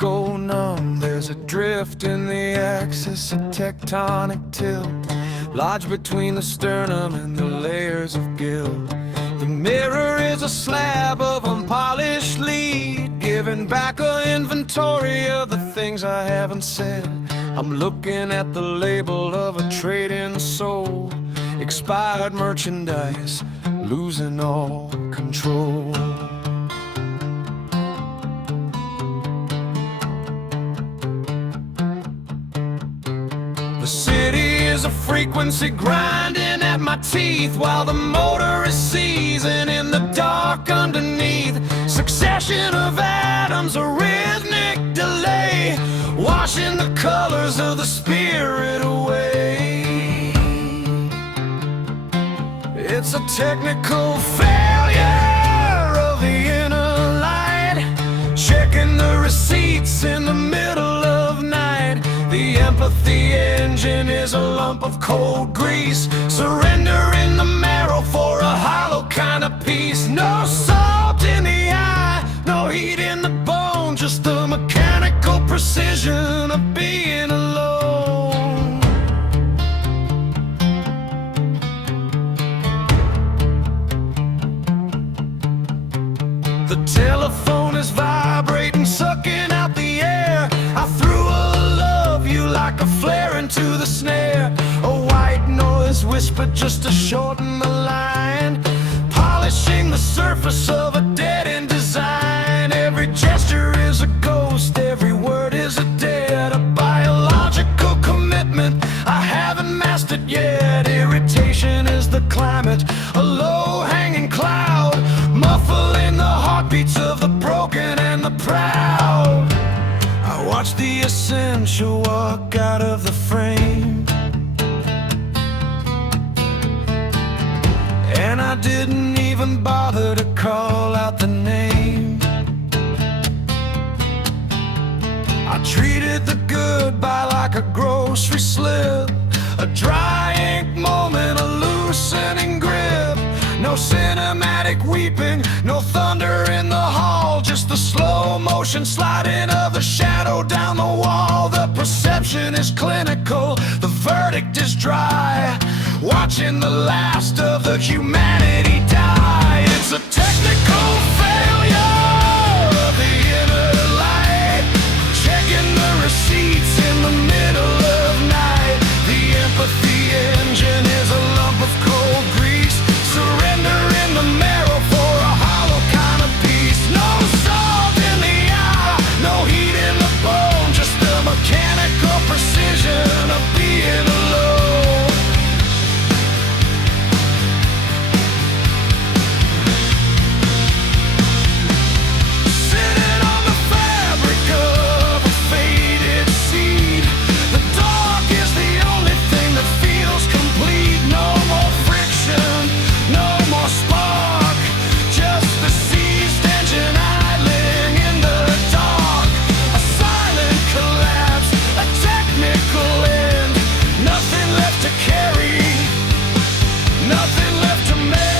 go numb. There's a drift in the axis, a tectonic tilt, lodged between the sternum and the layers of guilt. The mirror is a slab of unpolished lead, giving back an inventory of the things I haven't said. I'm looking at the label of a trade-in soul, expired merchandise, losing all control. The city is a frequency grinding at my teeth, while the motor is seizing in the dark underneath. Succession of atoms, a rhythmic delay, washing the colors of the spirit away. It's a technical failure of the inner light, checking the receipts in the middle of night. The empathy engine is a lump of cold grease, surrendering the marrow for a hollow kind of peace. No salt in the eye, no heat in the bone, just the mechanical precision of being alone. The telephone is vibrating, sucking out the air. I threw a love you like a flare into the snare. A white noise whispered just to shorten the line, polishing the surface of a dead-end design. Every gesture is a ghost, every word is a dead, a biological commitment I haven't mastered yet. Irritation is the climate, a low-hanging cloud, muffling the heartbeats of the broken and the proud. I watched the essential walk out of the frame, and I didn't even bother to call out the name. I treated the goodbye like a grocery slip, a dry ink moment, a loosening grip. No cinematic weeping, no thunder in the hall, just the slow motion sliding of the shadow down the wall. The perception is clinical, the verdict is dry, watching the last of the humanity die. It's a technical failure of the inner light, checking the receipts in the middle of night. The empathy engine is a lump of cold grease, surrendering the marrow for a hollow kind of peace. No salt in the eye, no heat in the bone, just the mechanical precision of being alone. Sitting on the fabric of a faded seed, the dark is the only thing that feels complete. No more friction, no more spark, just the seized engine idling in the dark. A silent collapse, a technical end, nothing left to carry, nothing left to mend.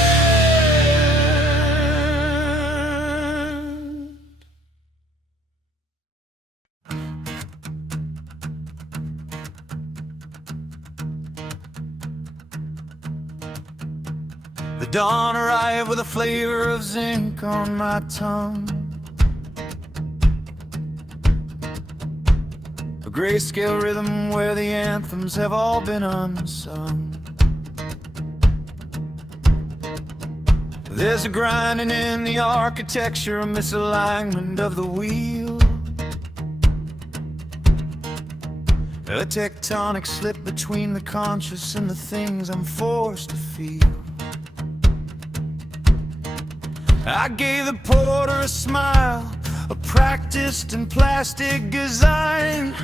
The dawn arrived with a flavor of zinc on my tongue, a grayscale rhythm where the anthems have all been unsung. There's a grinding in the architecture, a misalignment of the wheel, a tectonic slip between the conscious and the things I'm forced to feel. I gave the porter a smile, a practiced in plastic design,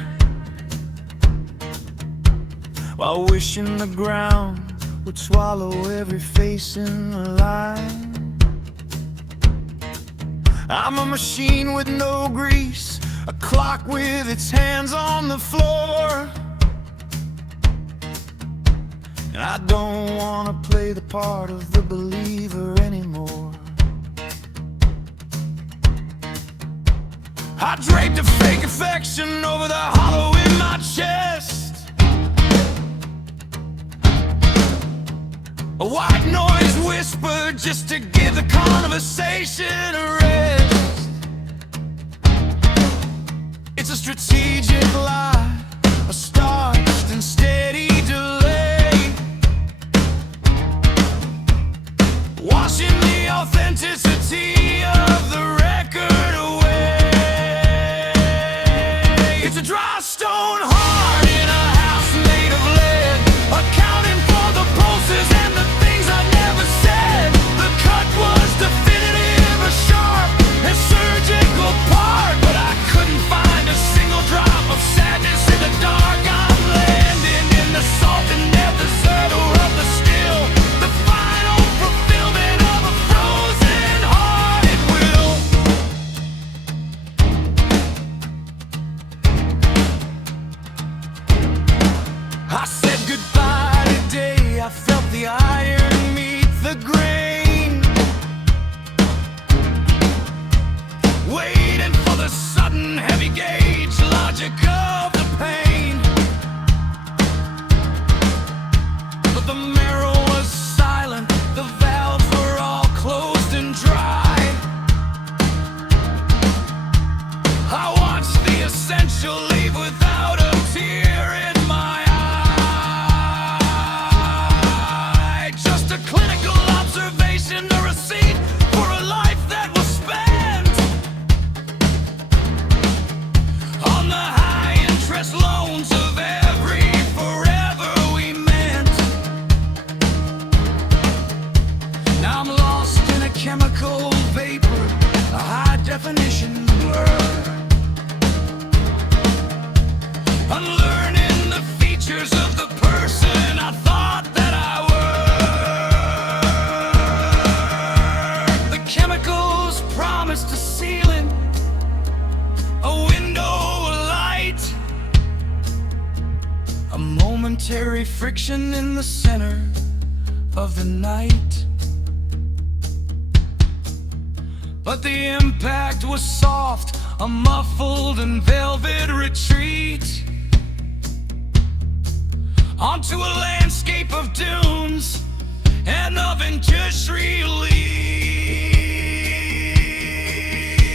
while wishing the ground would swallow every face in the line. I'm a machine with no grease, a clock with its hands on the floor. And I don't want to play the part of the believer anymore. I draped a fake affection over the hollow in my chest. A white noise whispered just to give the conversation a rest. It's a strategic lie, a starched and steady delay, washing the authenticity of the record away. It's a dry stone heart in a house made of lead, accounting for the pulses and the things I never said. The cut was definitive, a sharp and surgical part, but I couldn't find a single drop of sadness in the dark. I'm landing in the salt and desert of the still, the final fulfillment of a frozen hearted will. I said goodbye today, I felt the iron meet the grain, waiting for the sudden heavy gauge logic of the pain. But the marrow was silent, the valves were all closed and dry. I watched the essential leave without a tear in my eye. Just a clinical observation, a receipt for a life that was spent on the high interest loans of every forever we meant. Now I'm lost in a chemical vapor, a high definition blur, unlearning the features of the person I thought that I were. The chemicals promised a ceiling, a window, a light, a momentary friction in the center of the night. But the impact was soft, a muffled and velvet retreat onto a landscape of dunes and of industrial lead.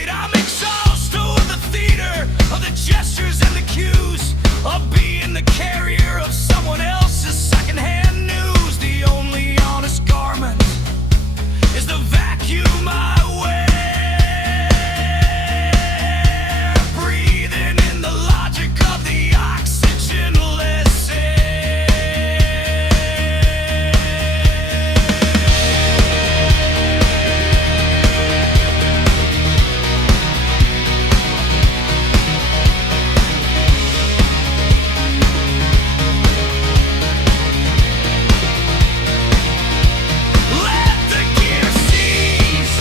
I'm exhausted with the theater of the gestures and the cues of being the carrier of someone else's secondhand news. The only honest garment is the vacuum I wear, breathing in the logic of the oxygenless air. Let the gear cease,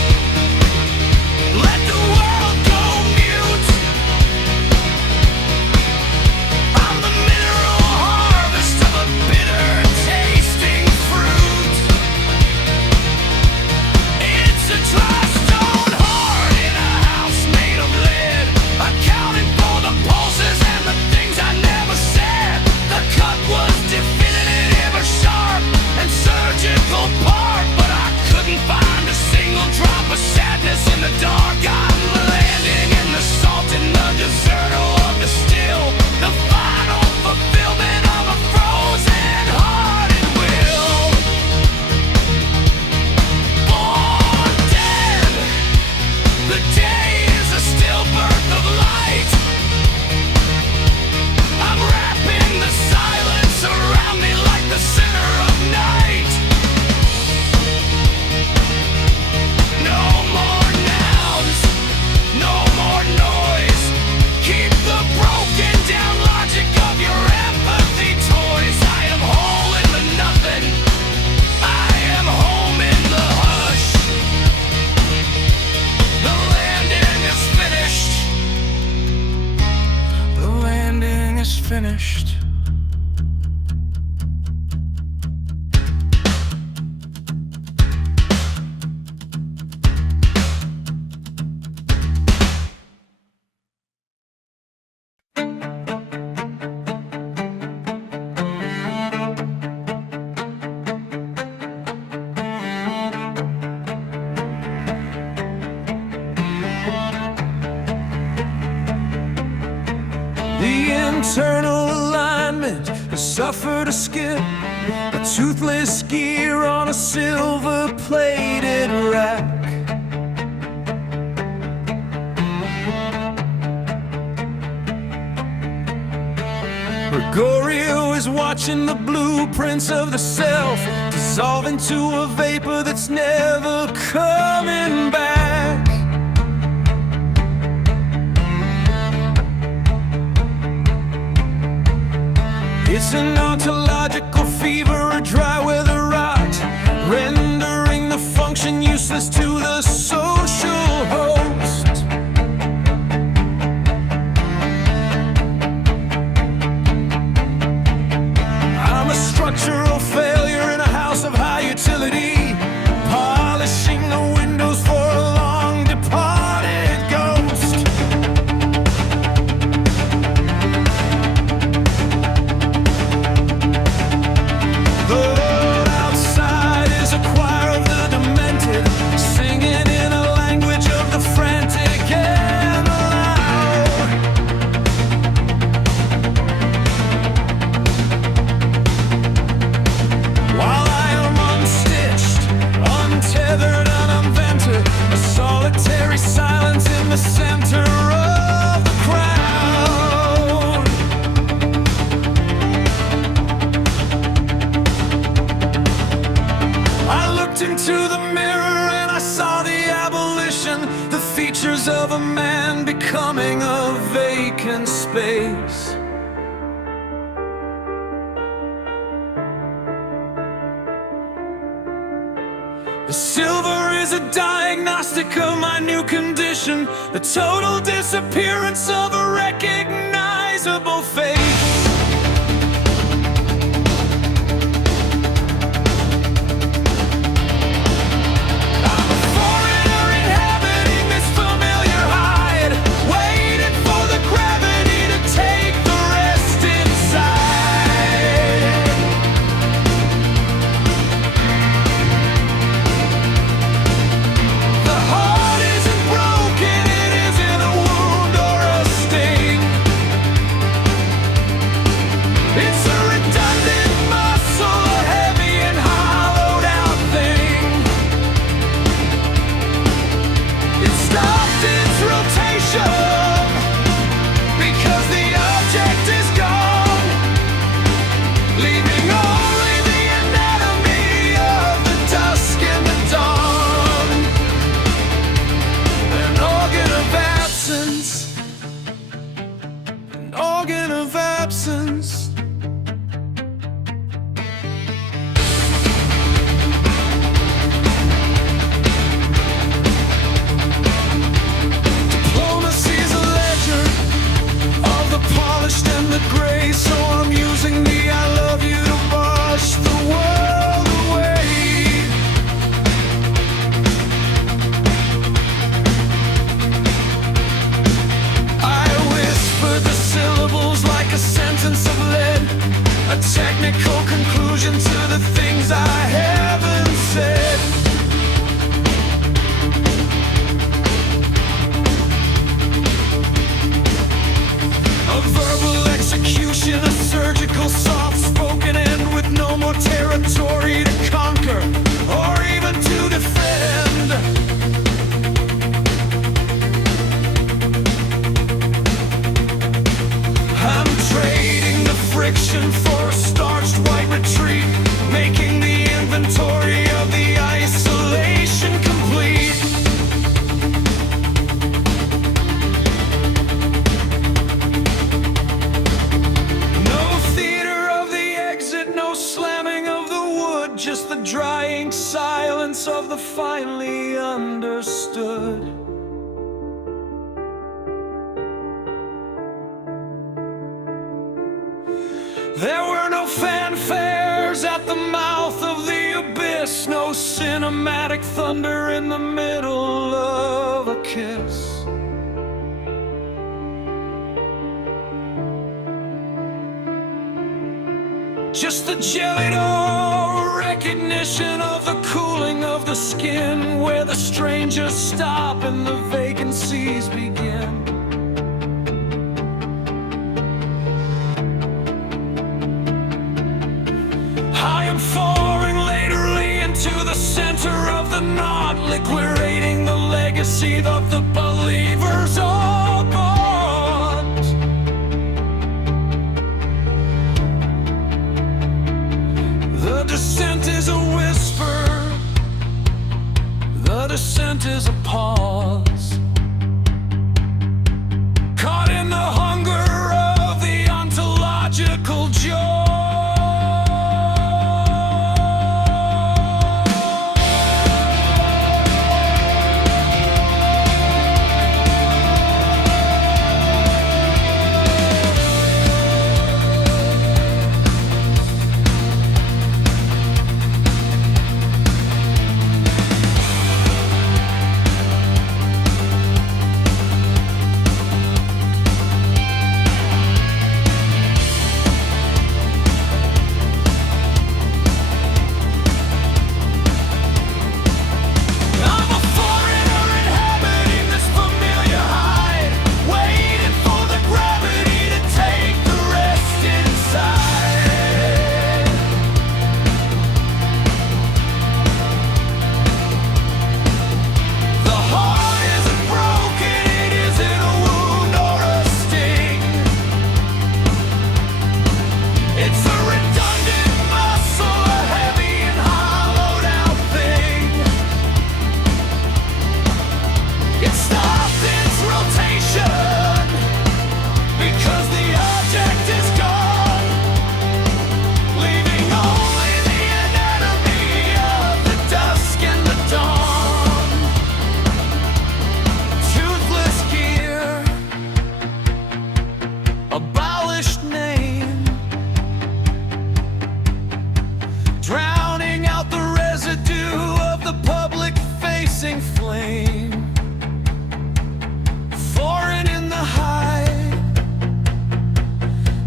let the world go mute. I'm the mineral harvest of a bitter tasting fruit. It's a dry stone heart in a house made of lead, accounting for the pulses and the things I never said. The cut was definitive, a sharp and surgical part, but I couldn't find a single drop of sadness in the dark. I'm landing in the salt and the desert of the still, the final fulfillment of a frozen hearted will. Born dead, the day is a stillbirth of light. I'm wrapping the silence around me like the center of night. No more nouns, no more noise. Keep the broken down logic of your empathy toys. I am whole in the nothing, I am home in the hush. The landing is finished, the landing is finished. The internal alignment has suffered a skip, a toothless gear on a silver-plated rack. Gregorio is watching the blueprints of the self dissolve into a vapor that's never coming back. It's an ontological fever, a dry weather rot, rendering the function useless to the social host. I'm a structural failure in a house of high utility, polishing the windows for a long departed ghost. The world outside is a choir of the demented, singing in a language of the frantic and the loud. While I am unstitched, untethered, unvented, a solitary silence in the center of the crowd. I looked into the mirror and I saw the abolition, the features of a man becoming a vacant space. The silver is a diagnostic of my new condition, the total disappearance of a recognizable face. I'm a foreigner inhabiting this familiar hide, waiting for the gravity to take the rest inside. The heart isn't broken, it isn't a wound or a sting. It's a redundant muscle, a heavy and hollowed out thing. It stopped its rotation because the object is gone, leaving only the anatomy of the dusk and the dawn. An organ of absence, an organ of absence. Diplomacy's a ledger of the polished and the gray, so I'm using the I love you to wash the world away. I whispered the syllables like a sentence of lead, a technical conclusion to the things I haven't said. A verbal execution, a surgical soft-spoken end with no more territory to conquer or even to defend. I'm trading the friction for a starched white retreat, making the inventory of the isolation complete. No theater of the exit, no slamming of the wood, just the drying silence of the finally understood. There were no fanfares at the mouth of the abyss, no cinematic thunder in the middle of a kiss. Just the jellied recognition of the cooling of the skin, where the strangers stop and the vacancies begin. foreign laterally into the center of the knot, liquidating the legacy of the believers all bought. The descent is a whisper, the descent is a pause, caught in the hunger of the ontological joy. Abolished name, drowning out the residue of the public-facing flame. Foreign in the hide,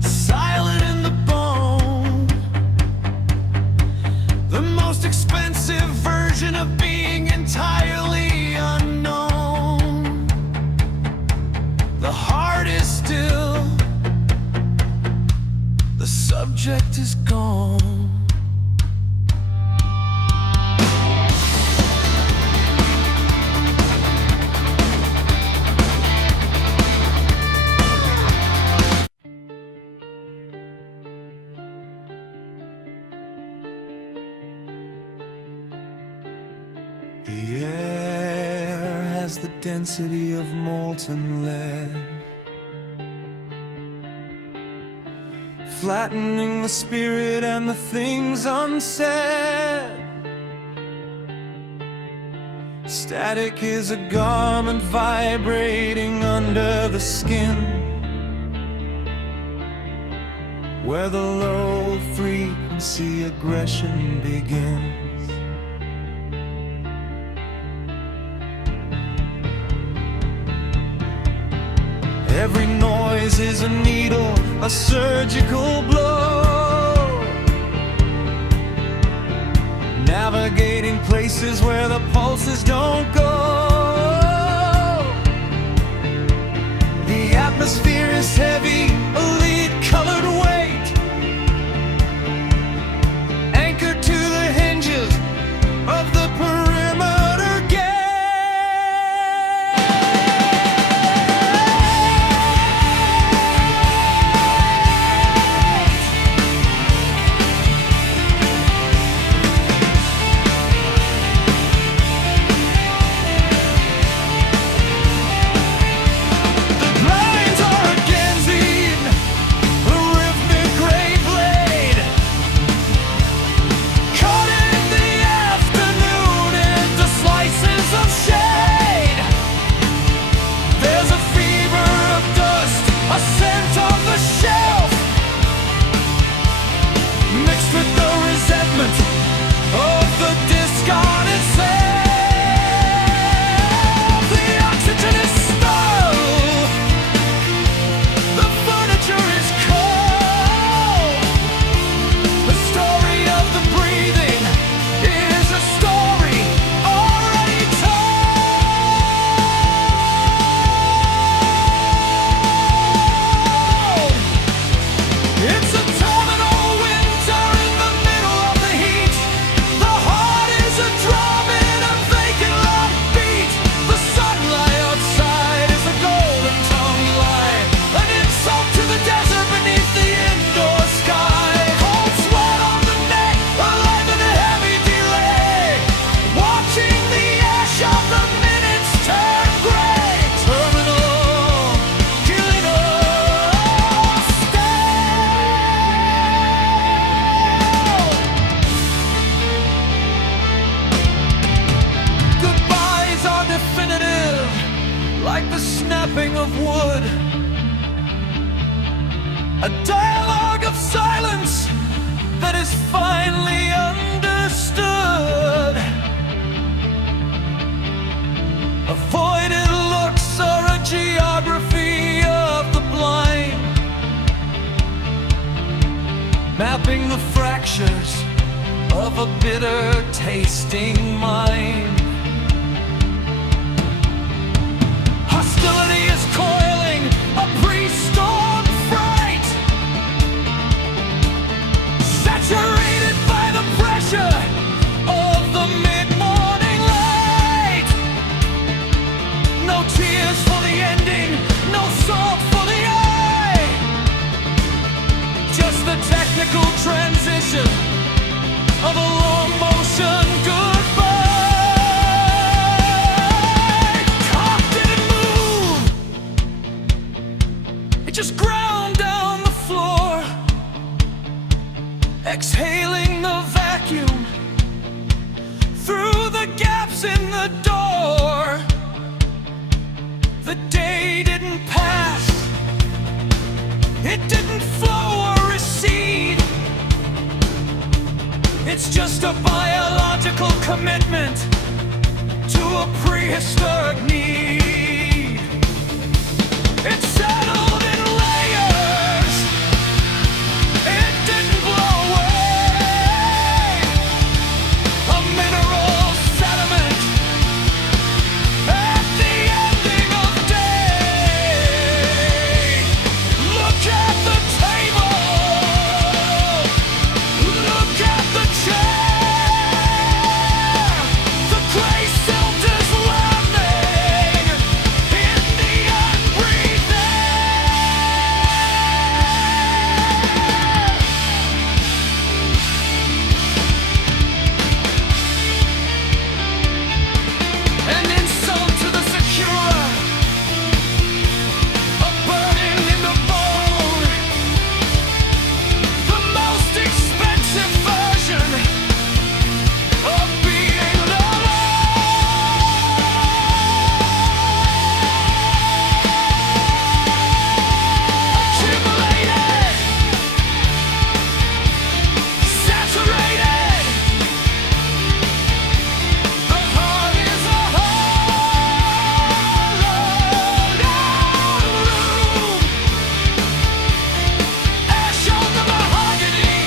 silent in the bone, the most expensive version of being entirely unknown. The heart is still, the subject is gone. The air has the density of molten lead, flattening the spirit and the things unsaid. Static is a garment vibrating under the skin, where the low frequency aggression begins. Every noise is a needle, a surgical blow, navigating places where the pulses don't go. The atmosphere is heavy, a lead-colored weight, anchored to the hinges of the perimeter gate. The blinds are again a dialogue of silence that is finally understood. Avoided looks are a geography of the blind, mapping the fractures of a bitter tasting mind. Hostility is coiling, a pre-storm fright, saturated by the pressure of the mid-morning light. No tears for the ending, no salt for the eye, just the technical transition of a long motion goodbye. Cock didn't move, it just ground down the floor, exhaling the vacuum through the gaps in the door. The day didn't pass, it didn't flow or recede. It's just a biological commitment to a prehistoric need. It's settled in layers, it didn't blow away. A mineral sediment at the ending of day. Look at the table, look at the chair. The gray silt is landing in the unbreathed an insult to the secure, a burning in the bone, the most expensive version of being alone. Accumulated, saturated, the heart is a hollowed out room. Ash on the mahogany,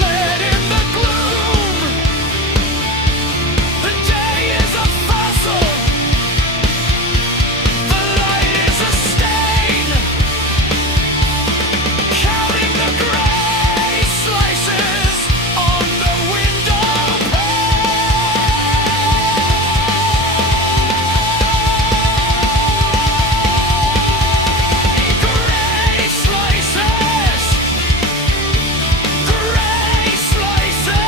lead in the gloom. The day is a fossil, the light is a stain, counting the gray slices on the window pane. Gray slices, gray slices.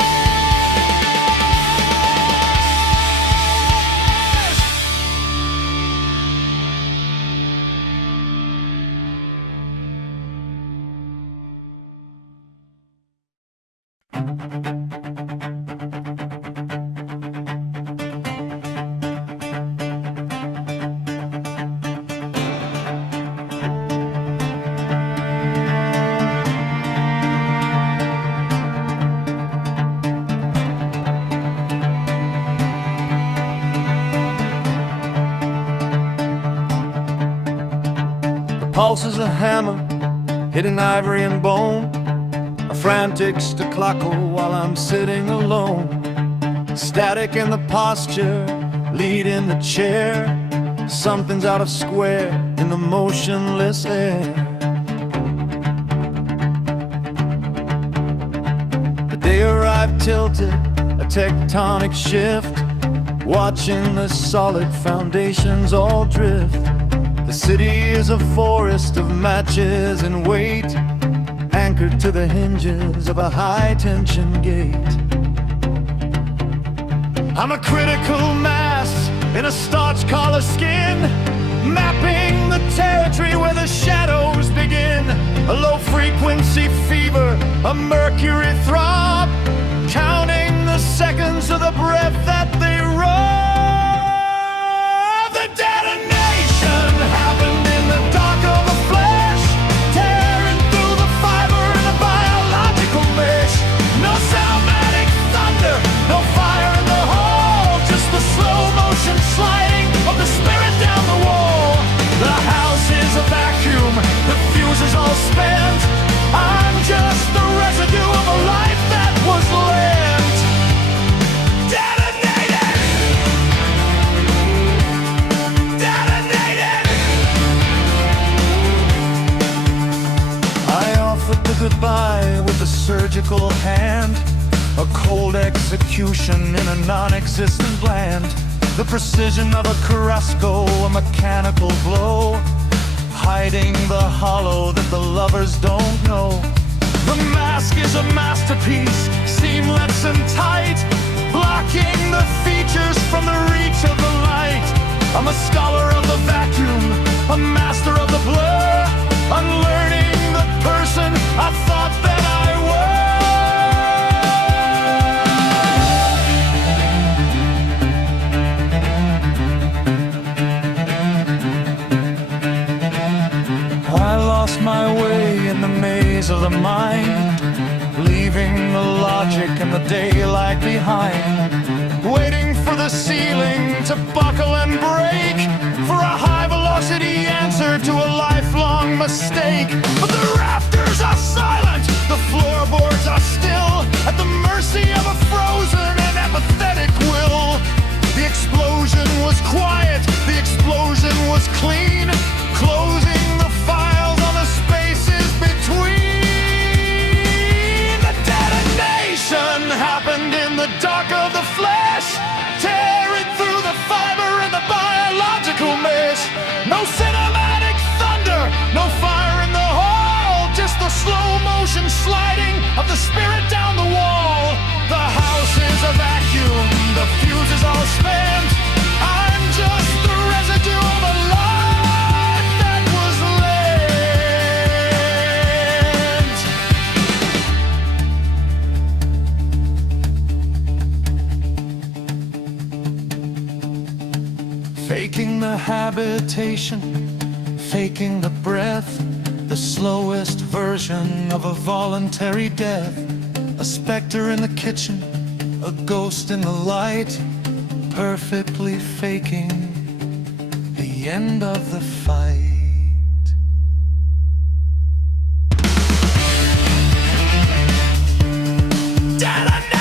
The pulse is a hammer, hitting ivory and bone. A frantic staccato while I'm sitting alone. Static in the posture, lead in the chair. Something's out of square in the motionless air. The day arrived tilted, a tectonic shift, watching the solid foundations all drift. The city is a forest of matches and weight, anchored to the hinges of a high-tension gate. I'm a critical mass in a starch collar skin, mapping the territory where the shadows begin. A low-frequency fever, a mercury throb, counting the seconds of the breath that they rob. The detonation happened in the dark of the flesh, surgical hand, a cold execution in a non-existent land. The precision of a Carrasco, a mechanical blow, hiding the hollow that the lovers don't know. The mask is a masterpiece, seamless and tight, blocking the features from the reach of the light. I'm a scholar of the vacuum, a master of the blur, unlearning the person I thought that I were. I lost my way in the maze of the mind, leaving the logic and the daylight behind, waiting for the ceiling to buckle and break, for a high-velocity answer to a lifelong mistake. But the rafters are silent, the floorboards are still, at the mercy of a frozen and apathetic will. The explosion was quiet, the explosion was clean, closing the files on the spaces between. The detonation happened in the dark of the flesh, tearing through the fiber and the biological mesh. No cinematic thunder, no fire in the hall, just the slow motion sliding of the spirit down the wall. The house is a vacuum, the fuse is all spent. I'm just the residue of a life that was lent. Faking the habitation, faking the breath, the slowest version of a voluntary death. A specter in the kitchen, a ghost in the light, perfectly faking the end of the fight. Detonation!